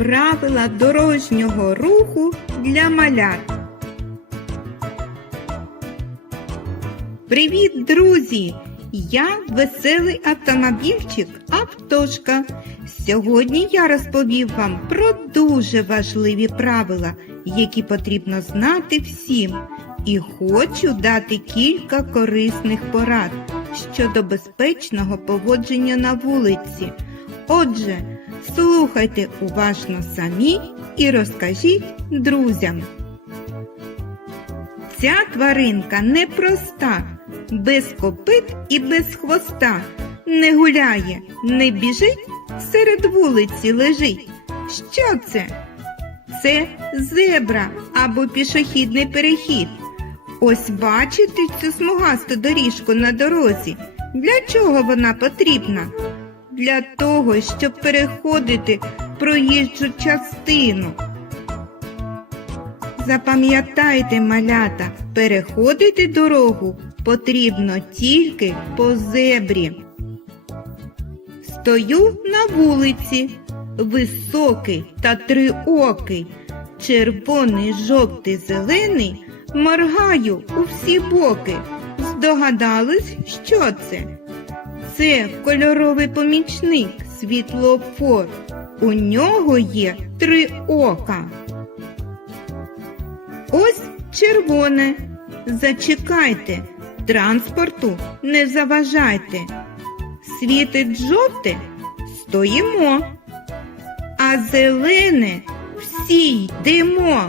Правила дорожнього руху для малят. Привіт, друзі! Я веселий автомобільчик Автошка. Сьогодні я розповів вам про дуже важливі правила, які потрібно знати всім. І хочу дати кілька корисних порад щодо безпечного поводження на вулиці. Отже, слухайте уважно самі і розкажіть друзям. Ця тваринка непроста, без копит і без хвоста. Не гуляє, не біжить, серед вулиці лежить. Що це? Це зебра або пішохідний перехід. Ось бачите цю смугасту доріжку на дорозі. Для чого вона потрібна? Для того, щоб переходити проїжджу частину. Запам'ятайте, малята, переходити дорогу потрібно тільки по зебрі. Стою на вулиці, високий та триокий, червоний, жовтий, зелений, моргаю у всі боки. Здогадались, що це? Це кольоровий помічник, світлофор. У нього є три ока. Ось червоне. Зачекайте, транспорту не заважайте. Світить жовте, стоїмо. А зелене всі йдемо.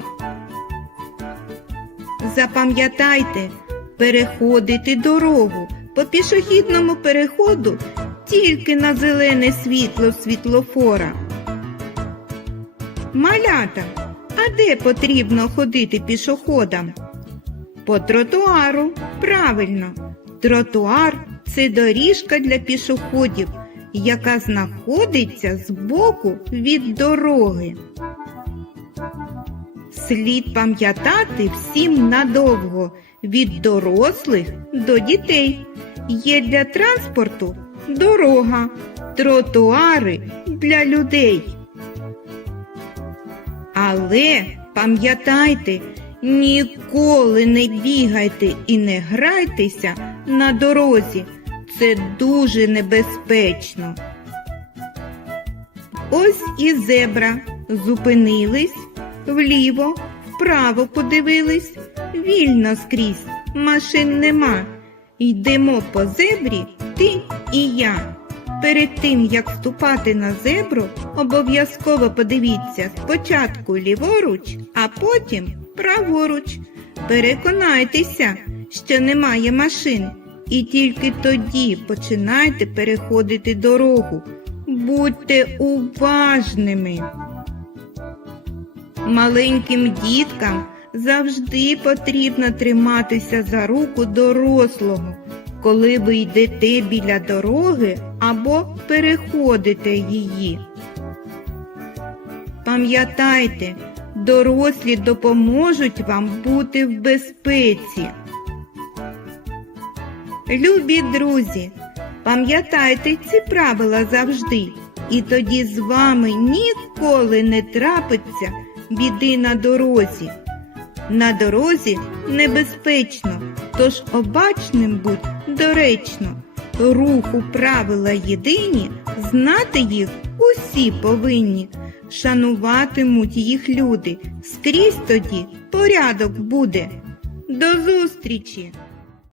Запам'ятайте, переходити дорогу по пішохідному переходу тільки на зелене світло світлофора. Малята, а де потрібно ходити пішоходам? По тротуару. Правильно. Тротуар це доріжка для пішоходів, яка знаходиться збоку від дороги. Слід пам'ятати всім надовго від дорослих до дітей. Є для транспорту дорога, тротуари для людей. Але пам'ятайте, ніколи не бігайте і не грайтеся на дорозі. Це дуже небезпечно. Ось і зебра зупинились, вліво, вправо подивились, вільно скрізь, машин нема. Йдемо по зебрі ти і я. Перед тим, як вступати на зебру, обов'язково подивіться спочатку ліворуч, а потім праворуч. Переконайтеся, що немає машин, і тільки тоді починайте переходити дорогу. Будьте уважними. Маленьким діткам завжди потрібно триматися за руку дорослого, коли ви йдете біля дороги або переходите її. Пам'ятайте, дорослі допоможуть вам бути в безпеці. Любі друзі, пам'ятайте ці правила завжди, і тоді з вами ніколи не трапиться біди на дорозі. На дорозі небезпечно, тож обачним будь доречно. Руху правила єдині, знати їх усі повинні. Шануватимуть їх люди, скрізь тоді порядок буде. До зустрічі!